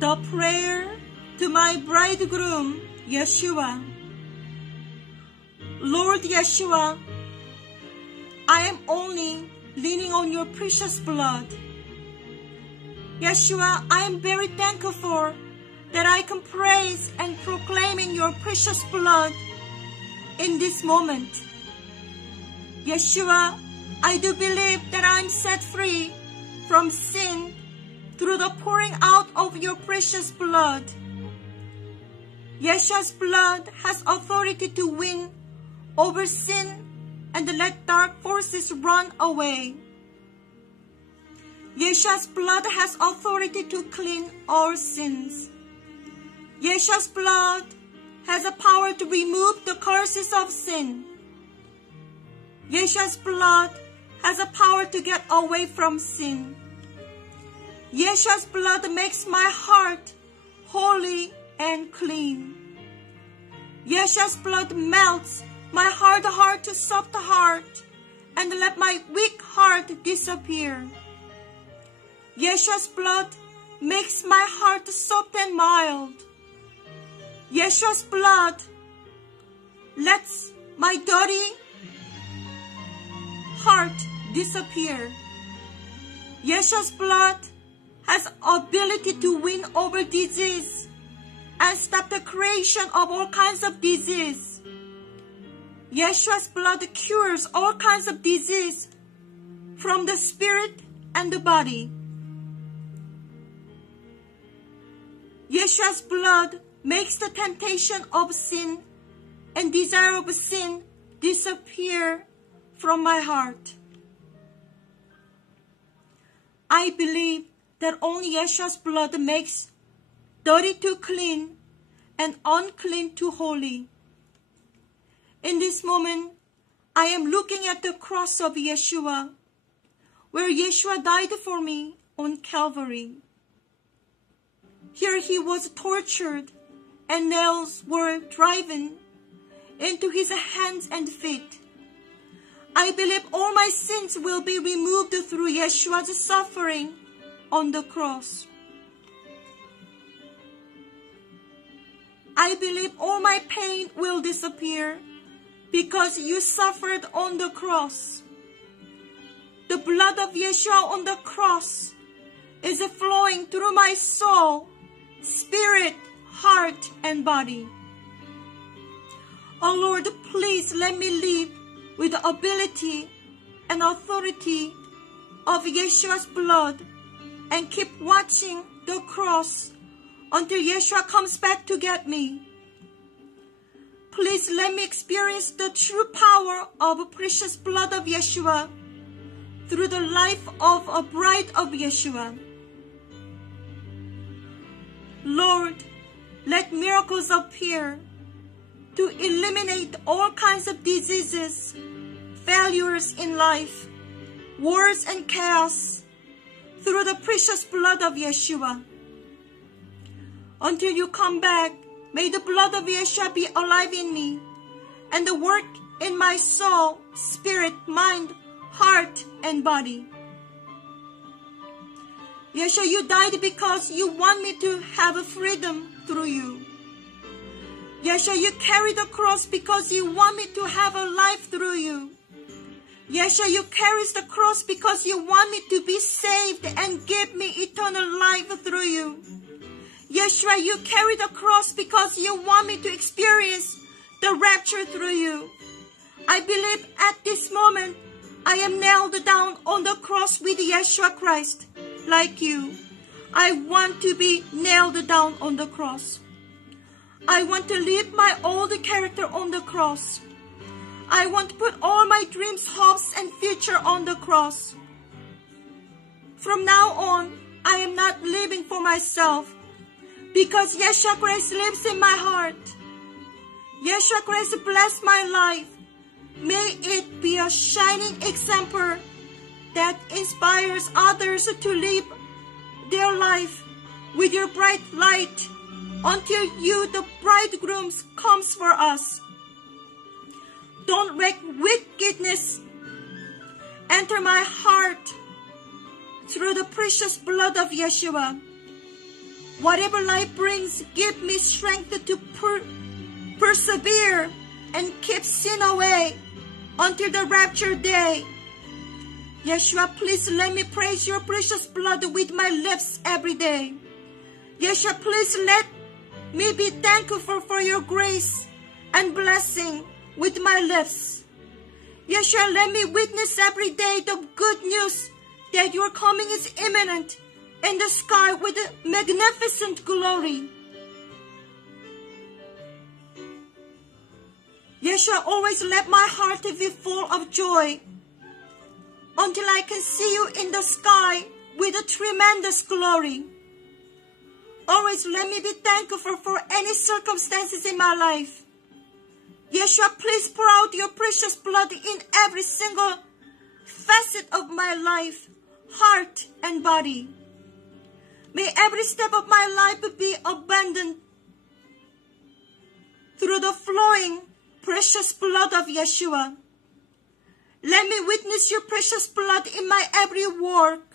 The prayer to my bridegroom, Yeshua. Lord Yeshua, I am only leaning on your precious blood. Yeshua, I am very thankful that I can praise and proclaim in your precious blood in this moment. Yeshua, I do believe that I am set free from sin through the pouring out of your precious blood. Yeshua's blood has authority to win over sin and let dark forces run away. Yeshua's blood has authority to clean all sins. Yeshua's blood has a power to remove the curses of sin. Yeshua's blood has a power to get away from sin. Yeshua's blood makes my heart holy and clean. Yeshua's blood melts my hard heart to soft heart and let my weak heart disappear. Yeshua's blood makes my heart soft and mild. Yeshua's blood lets my dirty heart disappear. Yeshua's blood has ability to win over disease and stop the creation of all kinds of disease. Yeshua's blood cures all kinds of disease from the spirit and the body. Yeshua's blood makes the temptation of sin and desire of sin disappear from my heart. I believe that only Yeshua's blood makes dirty to clean and unclean to holy. In this moment, I am looking at the cross of Yeshua, where Yeshua died for me on Calvary. Here he was tortured and nails were driven into his hands and feet. I believe all my sins will be removed through Yeshua's suffering on the cross. I believe all my pain will disappear because you suffered on the cross. The blood of Yeshua on the cross is flowing through my soul, spirit, heart, and body. Oh Lord, please let me live with the ability and authority of Yeshua's blood and keep watching the cross until Yeshua comes back to get me. Please let me experience the true power of the precious blood of Yeshua through the life of a bride of Yeshua. Lord, let miracles appear to eliminate all kinds of diseases, failures in life, wars and chaos through the precious blood of Yeshua. Until you come back, may the blood of Yeshua be alive in me and the work in my soul, spirit, mind, heart, and body. Yeshua, you died because you want me to have a freedom through you. Yeshua, you carried the cross because you want me to have a life through you. Yeshua, you carry the cross because you want me to be saved and give me eternal life through you. Yeshua, you carry the cross because you want me to experience the rapture through you. I believe at this moment I am nailed down on the cross with Yeshua Christ, like you. I want to be nailed down on the cross. I want to leave my old character on the cross. I want to put all my dreams, hopes, and future on the cross. From now on, I am not living for myself because Yeshua Christ lives in my heart. Yeshua Christ bless my life. May it be a shining example that inspires others to live their life with your bright light until you, the bridegroom, comes for us. Don't let wickedness enter my heart through the precious blood of Yeshua. Whatever life brings, give me strength to persevere and keep sin away until the rapture day. Yeshua, please let me praise your precious blood with my lips every day. Yeshua, please let me be thankful for your grace and blessing with my lips. Yeshua, let me witness every day the good news that your coming is imminent in the sky with a magnificent glory. Yeshua, always let my heart be full of joy until I can see you in the sky with a tremendous glory. Always let me be thankful for any circumstances in my life. Yeshua, please pour out your precious blood in every single facet of my life, heart, and body. May every step of my life be abundant through the flowing precious blood of Yeshua. Let me witness your precious blood in my every work.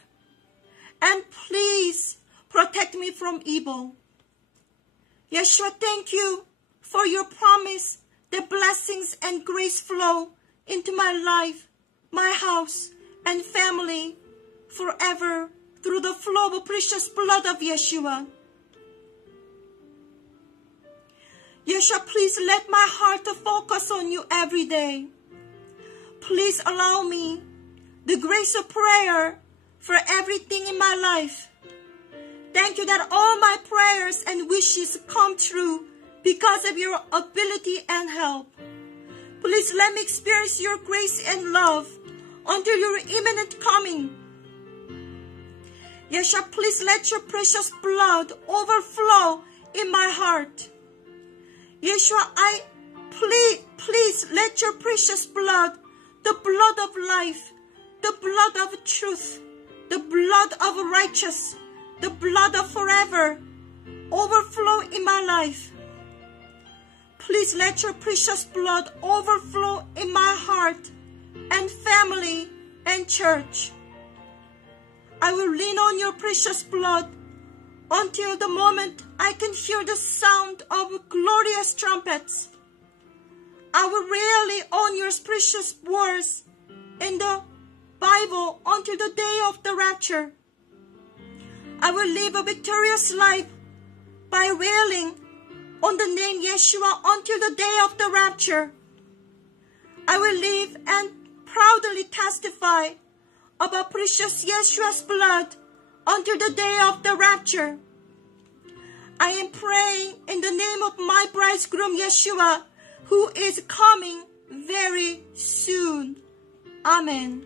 And please protect me from evil. Yeshua, thank you for your promise that blessings and grace flow into my life, my house, and family forever through the flow of precious blood of Yeshua. Yeshua, please let my heart focus on you every day. Please allow me the grace of prayer for everything in my life. Thank you that all my prayers and wishes come true because of your ability and help. Please let me experience your grace and love until your imminent coming. Yeshua, please let your precious blood overflow in my heart. Yeshua, please let your precious blood, the blood of life, the blood of truth, the blood of righteous, the blood of forever, overflow in my life. Please let your precious blood overflow in my heart and family and church. I will lean on your precious blood until the moment I can hear the sound of glorious trumpets. I will rely on your precious words in the Bible until the day of the rapture. I will live a victorious life by railing on the name Yeshua until the day of the rapture. I will live and proudly testify about precious Yeshua's blood until the day of the rapture. I am praying in the name of my bridegroom Yeshua, who is coming very soon. Amen.